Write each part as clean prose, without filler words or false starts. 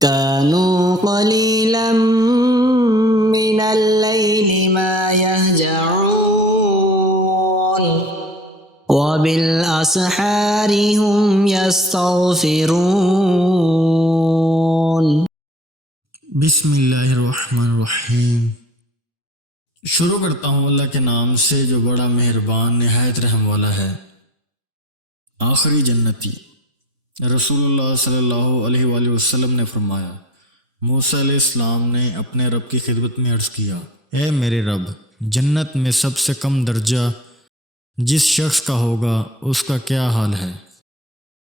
كانوا قليلا من الليل ما يهجعون وبالأسحار هم يستغفرون. بسم اللہ الرحمن الرحیم۔ شروع کرتا ہوں اللہ کے نام سے جو بڑا مہربان نہایت رحم والا ہے۔ آخری جنتی رسول اللہ صلی اللہ علیہ وآلہ وسلم نے فرمایا، موسیٰ علیہ السلام نے اپنے رب کی خدمت میں عرض کیا، اے میرے رب، جنت میں سب سے کم درجہ جس شخص کا ہوگا اس کا کیا حال ہے؟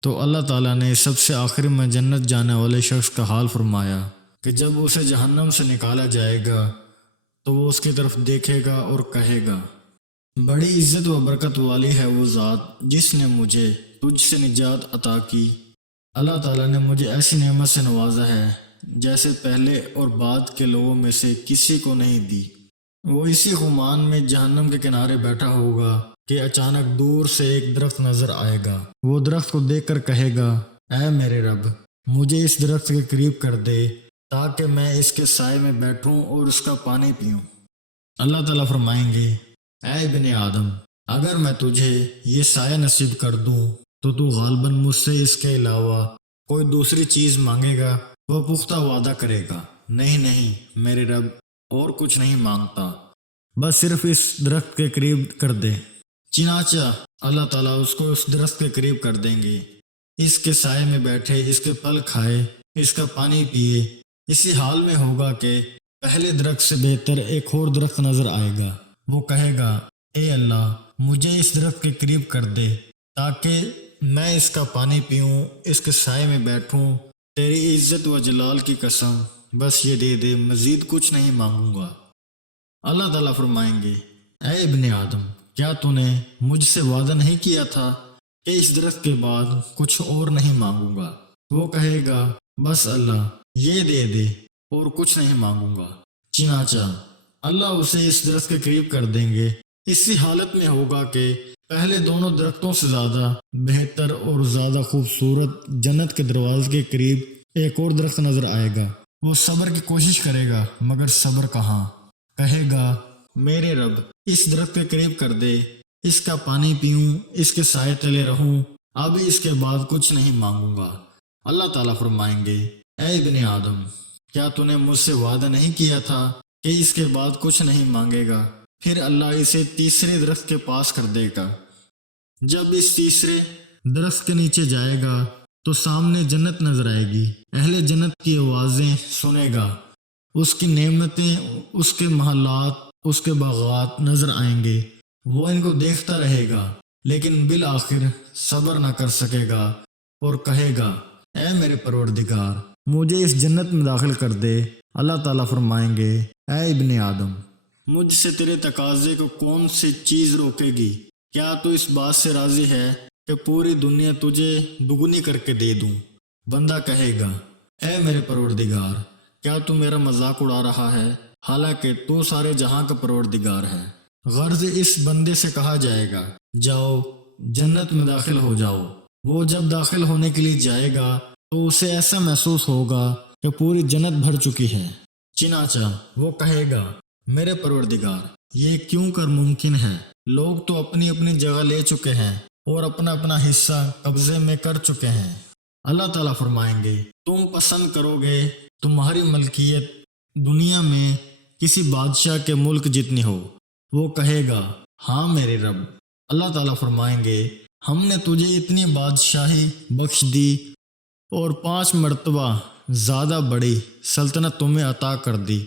تو اللہ تعالیٰ نے سب سے آخر میں جنت جانے والے شخص کا حال فرمایا کہ جب اسے جہنم سے نکالا جائے گا تو وہ اس کی طرف دیکھے گا اور کہے گا، بڑی عزت و برکت والی ہے وہ ذات جس نے مجھے تجھ سے نجات عطا کی۔ اللہ تعالیٰ نے مجھے ایسی نعمت سے نوازا ہے جیسے پہلے اور بعد کے لوگوں میں سے کسی کو نہیں دی۔ وہ اسی خمان میں جہنم کے کنارے بیٹھا ہوگا کہ اچانک دور سے ایک درخت نظر آئے گا۔ وہ درخت کو دیکھ کر کہے گا، اے میرے رب، مجھے اس درخت کے قریب کر دے تاکہ میں اس کے سائے میں بیٹھوں اور اس کا پانی پیوں۔ اللہ تعالیٰ فرمائیں گے، اے ابن آدم، اگر میں تجھے یہ سایہ نصیب کر دوں تو غالباً مجھ سے اس کے علاوہ کوئی دوسری چیز مانگے گا؟ وہ پختہ وعدہ کرے گا، نہیں میرے رب، اور کچھ نہیں مانگتا، بس صرف اس درخت کے قریب کر دے۔ چنانچہ اللہ تعالیٰ اس کو اس درخت کے قریب کر دیں گے، اس کے سائے میں بیٹھے، اس کے پھل کھائے، اس کا پانی پیے۔ اسی حال میں ہوگا کہ پہلے درخت سے بہتر ایک اور درخت نظر آئے گا۔ وہ کہے گا، اے اللہ، مجھے اس درخت کے قریب کر دے تاکہ میں اس کا پانی پیوں، اس کے سائے میں بیٹھوں، تیری عزت و جلال کی قسم، بس یہ دے دے، مزید کچھ نہیں مانگوں گا۔ اللہ تعالیٰ فرمائیں گے، اے ابن آدم، کیا تو نے مجھ سے وعدہ نہیں کیا تھا کہ اس درخت کے بعد کچھ اور نہیں مانگوں گا؟ وہ کہے گا، بس اللہ، یہ دے دے، اور کچھ نہیں مانگوں گا۔ چنانچہ اللہ اسے اس درخت کے قریب کر دیں گے۔ اسی حالت میں ہوگا کہ پہلے دونوں درختوں سے زیادہ بہتر اور زیادہ خوبصورت جنت کے دروازے کے قریب ایک اور درخت نظر آئے گا۔ وہ صبر کی کوشش کرے گا مگر صبر کہاں، کہے گا، میرے رب، اس درخت کے قریب کر دے، اس کا پانی پیوں، اس کے سائے تلے رہوں، اب اس کے بعد کچھ نہیں مانگوں گا۔ اللہ تعالیٰ فرمائیں گے، اے ابن آدم، کیا تو نے مجھ سے وعدہ نہیں کیا تھا کہ اس کے بعد کچھ نہیں مانگے گا؟ پھر اللہ اسے تیسرے درخت کے پاس کر دے گا۔ جب اس تیسرے درخت کے نیچے جائے گا تو سامنے جنت نظر آئے گی، اہل جنت کی آوازیں سنے گا، اس کی نعمتیں، اس کے محلات، اس کے باغات نظر آئیں گے۔ وہ ان کو دیکھتا رہے گا لیکن بالآخر صبر نہ کر سکے گا اور کہے گا، اے میرے پروردگار، مجھے اس جنت میں داخل کر دے۔ اللہ تعالیٰ فرمائیں گے، اے ابن آدم، مجھ سے تیرے تقاضے کو کون سی چیز روکے گی؟ کیا تو اس بات سے راضی ہے کہ پوری دنیا تجھے دگنی کر کے دے دوں؟ بندہ کہے گا، اے میرے پروردگار، کیا تو میرا مذاق اڑا رہا ہے؟ حالانکہ تو سارے جہاں کا پروردگار ہے۔ غرض اس بندے سے کہا جائے گا، جاؤ جنت میں داخل ہو جاؤ۔ وہ جب داخل ہونے کے لیے جائے گا تو اسے ایسا محسوس ہوگا کہ پوری جنت بھر چکی ہے۔ چنانچہ وہ کہے گا، میرے پروردگار، یہ کیوں کر ممکن ہے؟ لوگ تو اپنی اپنی جگہ لے چکے ہیں اور اپنا اپنا حصہ قبضے میں کر چکے ہیں۔ اللہ تعالیٰ فرمائیں گے، تم پسند کرو گے تمہاری ملکیت دنیا میں کسی بادشاہ کے ملک جتنی ہو؟ وہ کہے گا، ہاں میرے رب۔ اللہ تعالیٰ فرمائیں گے، ہم نے تجھے اتنی بادشاہی بخش دی اور 5 مرتبہ زیادہ بڑی سلطنت تمہیں عطا کر دی۔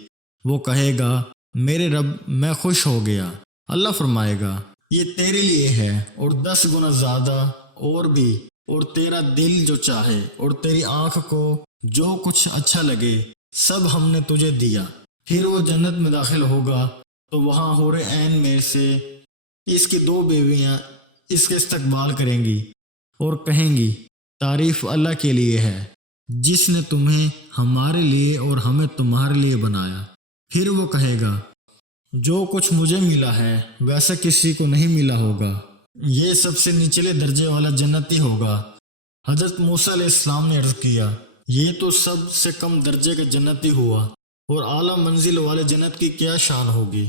وہ کہے گا، میرے رب، میں خوش ہو گیا۔ اللہ فرمائے گا، یہ تیرے لیے ہے اور 10 گنا زیادہ اور بھی، اور تیرا دل جو چاہے اور تیری آنکھ کو جو کچھ اچھا لگے سب ہم نے تجھے دیا۔ پھر وہ جنت میں داخل ہوگا تو وہاں حور عین میں سے اس کی 2 بیویاں اس کے استقبال کریں گی اور کہیں گی، تعریف اللہ کے لیے ہے جس نے تمہیں ہمارے لیے اور ہمیں تمہارے لیے بنایا۔ پھر وہ کہے گا، جو کچھ مجھے ملا ہے ویسا کسی کو نہیں ملا ہوگا، یہ سب سے نچلے درجے والا جنتی ہوگا۔ حضرت موسیٰ علیہ السلام نے عرض کیا، یہ تو سب سے کم درجے کا جنتی ہوا، اور اعلیٰ منزل والے جنت کی کیا شان ہوگی؟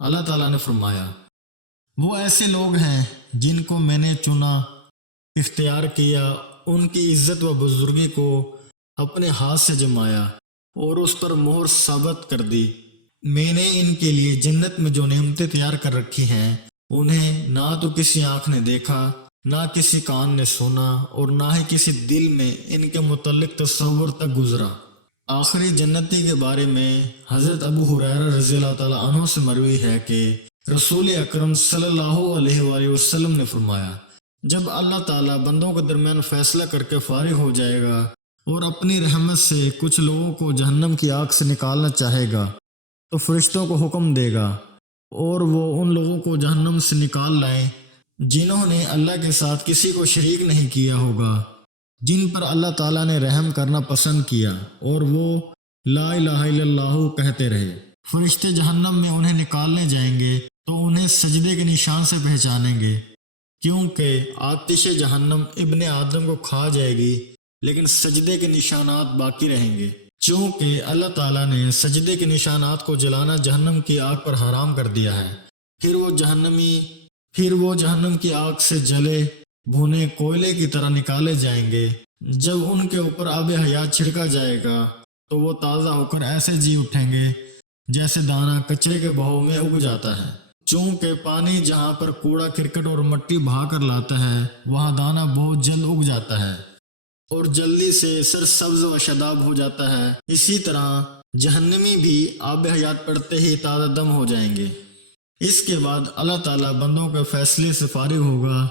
اللہ تعالیٰ نے فرمایا، وہ ایسے لوگ ہیں جن کو میں نے چنا، اختیار کیا، ان کی عزت و بزرگی کو اپنے ہاتھ سے جمایا اور اس پر مہر ثابت کر دی۔ میں نے ان کے لیے جنت میں جو نعمتیں تیار کر رکھی ہیں، انہیں نہ تو کسی آنکھ نے دیکھا، نہ کسی کان نے سنا، اور نہ ہی کسی دل میں ان کے متعلق تصور تک گزرا۔ آخری جنتی کے بارے میں حضرت ابو ہریرہ رضی اللہ تعالیٰ عنہ سے مروی ہے کہ رسول اکرم صلی اللہ علیہ وآلہ وسلم نے فرمایا، جب اللہ تعالیٰ بندوں کے درمیان فیصلہ کر کے فارغ ہو جائے گا اور اپنی رحمت سے کچھ لوگوں کو جہنم کی آگ سے نکالنا چاہے گا تو فرشتوں کو حکم دے گا اور وہ ان لوگوں کو جہنم سے نکال لائیں جنہوں نے اللہ کے ساتھ کسی کو شریک نہیں کیا ہوگا، جن پر اللہ تعالیٰ نے رحم کرنا پسند کیا اور وہ لا الہ الا اللہ کہتے رہے۔ فرشتے جہنم میں انہیں نکالنے جائیں گے تو انہیں سجدے کے نشان سے پہچانیں گے، کیونکہ آتش جہنم ابن آدم کو کھا جائے گی، لیکن سجدے کے نشانات باقی رہیں گے، چونکہ اللہ تعالیٰ نے سجدے کے نشانات کو جلانا جہنم کی آگ پر حرام کر دیا ہے۔ پھر وہ جہنم کی آگ سے جلے بھونے کوئلے کی طرح نکالے جائیں گے۔ جب ان کے اوپر آب حیات چھڑکا جائے گا تو وہ تازہ ہو کر ایسے جی اٹھیں گے جیسے دانہ کچرے کے بہاؤ میں اگ جاتا ہے، چونکہ پانی جہاں پر کوڑا کرکٹ اور مٹی بہا کر لاتا ہے وہاں دانہ بہت جلد اگ جاتا ہے اور جلدی سے سرسبز و شاداب ہو جاتا ہے۔ اسی طرح جہنمی بھی آب حیات پڑتے ہی تازہ دم ہو جائیں گے۔ اس کے بعد اللہ تعالیٰ بندوں کے فیصلے سے فارغ ہوگا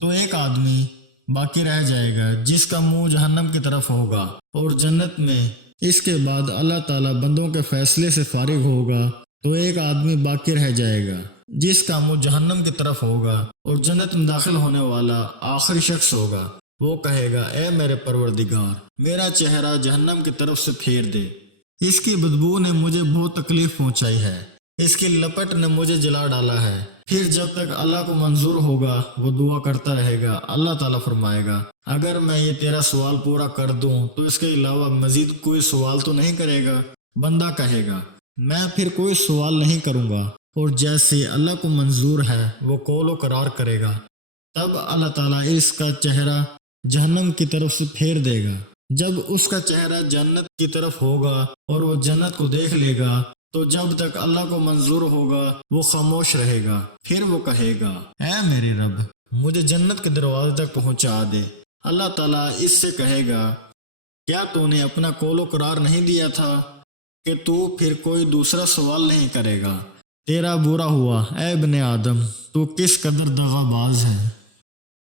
تو ایک آدمی باقی رہ جائے گا جس کا منہ جہنم کی طرف ہوگا اور جنت میں۔ اس کے بعد اللہ تعالیٰ بندوں کے فیصلے سے فارغ ہوگا تو ایک آدمی باقی رہ جائے گا جس کا منہ جہنم کی طرف ہوگا اور جنت میں داخل ہونے والا آخری شخص ہوگا۔ وہ کہے گا، اے میرے پروردگار، میرا چہرہ جہنم کی طرف سے پھیر دے، اس کی بدبو نے مجھے بہت تکلیف پہنچائی ہے، اس کی لپٹ نے مجھے جلا ڈالا ہے۔ پھر جب تک اللہ کو منظور ہوگا وہ دعا کرتا رہے گا۔ اللہ تعالیٰ فرمائے گا، اگر میں یہ تیرا سوال پورا کر دوں تو اس کے علاوہ مزید کوئی سوال تو نہیں کرے گا؟ بندہ کہے گا، میں پھر کوئی سوال نہیں کروں گا، اور جیسے اللہ کو منظور ہے وہ قول و قرار کرے گا۔ تب اللہ تعالیٰ اس کا چہرہ جہنم کی طرف سے پھیر دے گا۔ جب اس کا چہرہ جنت کی طرف ہوگا اور وہ جنت کو دیکھ لے گا تو جب تک اللہ کو منظور ہوگا وہ خاموش رہے گا۔ پھر وہ کہے گا، اے میرے رب، مجھے جنت کے دروازے تک پہنچا دے۔ اللہ تعالیٰ اس سے کہے گا، کیا تو نے اپنا قول و قرار نہیں دیا تھا کہ تو پھر کوئی دوسرا سوال نہیں کرے گا؟ تیرا برا ہوا اے ابن آدم، تو کس قدر دغا باز ہے۔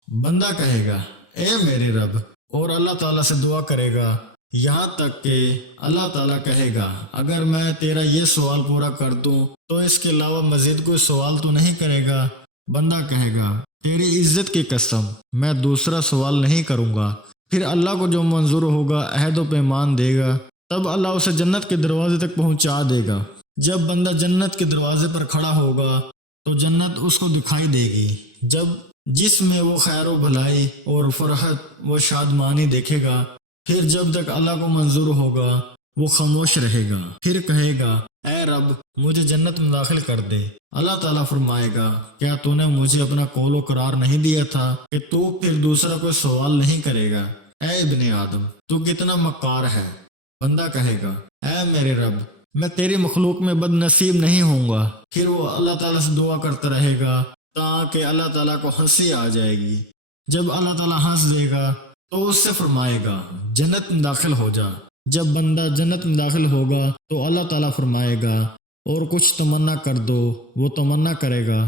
بندہ کہے گا، اے میرے رب، اور اللہ تعالیٰ سے دعا کرے گا، یہاں تک کہ اللہ تعالیٰ کہے گا، اگر میں تیرا یہ سوال پورا کر دوں تو اس کے علاوہ مزید کوئی سوال تو نہیں کرے گا؟ بندہ کہے گا، تیری عزت کی قسم، میں دوسرا سوال نہیں کروں گا۔ پھر اللہ کو جو منظور ہوگا عہد و پیمان دے گا، تب اللہ اسے جنت کے دروازے تک پہنچا دے گا۔ جب بندہ جنت کے دروازے پر کھڑا ہوگا تو جنت اس کو دکھائی دے گی، جس میں وہ خیر و بھلائی اور فرحت و شادمانی دیکھے گا۔ پھر جب تک اللہ کو منظور ہوگا وہ خاموش رہے گا۔ پھر کہے گا، اے رب، مجھے جنت میں داخل کر دے۔ اللہ تعالیٰ فرمائے گا، کیا تو نے مجھے اپنا قول و قرار نہیں دیا تھا کہ تو پھر دوسرا کوئی سوال نہیں کرے گا؟ اے ابن آدم، تو کتنا مکار ہے۔ بندہ کہے گا، اے میرے رب، میں تیری مخلوق میں بد نصیب نہیں ہوں گا۔ پھر وہ اللہ تعالیٰ سے دعا کرتا رہے گا تاکہ اللہ تعالیٰ کو ہنسی آ جائے گی۔ جب اللہ تعالیٰ ہنس دے گا تو اس سے فرمائے گا، جنت میں داخل ہو جا۔ جب بندہ جنت میں داخل ہوگا تو اللہ تعالیٰ فرمائے گا، اور کچھ تمنا کر دو۔ وہ تمنا کرے گا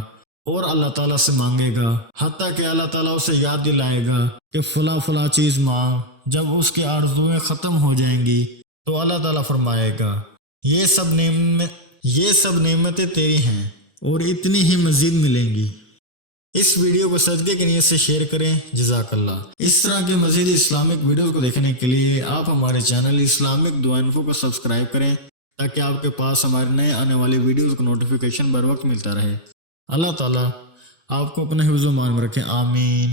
اور اللہ تعالیٰ سے مانگے گا، حتیٰ کہ اللہ تعالیٰ اسے یاد دلائے گا کہ فلاں فلاں چیز مانگ۔ جب اس کی آرزویں ختم ہو جائیں گی تو اللہ تعالیٰ فرمائے گا، یہ سب نعمتیں تیری ہیں اور اتنی ہی مزید ملیں گی۔ اس ویڈیو کو صدقے کی نیت سے شیئر کریں۔ جزاک اللہ۔ اس طرح کے مزید اسلامک ویڈیوز کو دیکھنے کے لیے آپ ہمارے چینل اسلامک دعا انفو کو سبسکرائب کریں تاکہ آپ کے پاس ہمارے نئے آنے والی ویڈیوز کا نوٹیفیکیشن بر وقت ملتا رہے۔ اللہ تعالیٰ آپ کو اپنے حفظ و امان میں رکھیں، آمین۔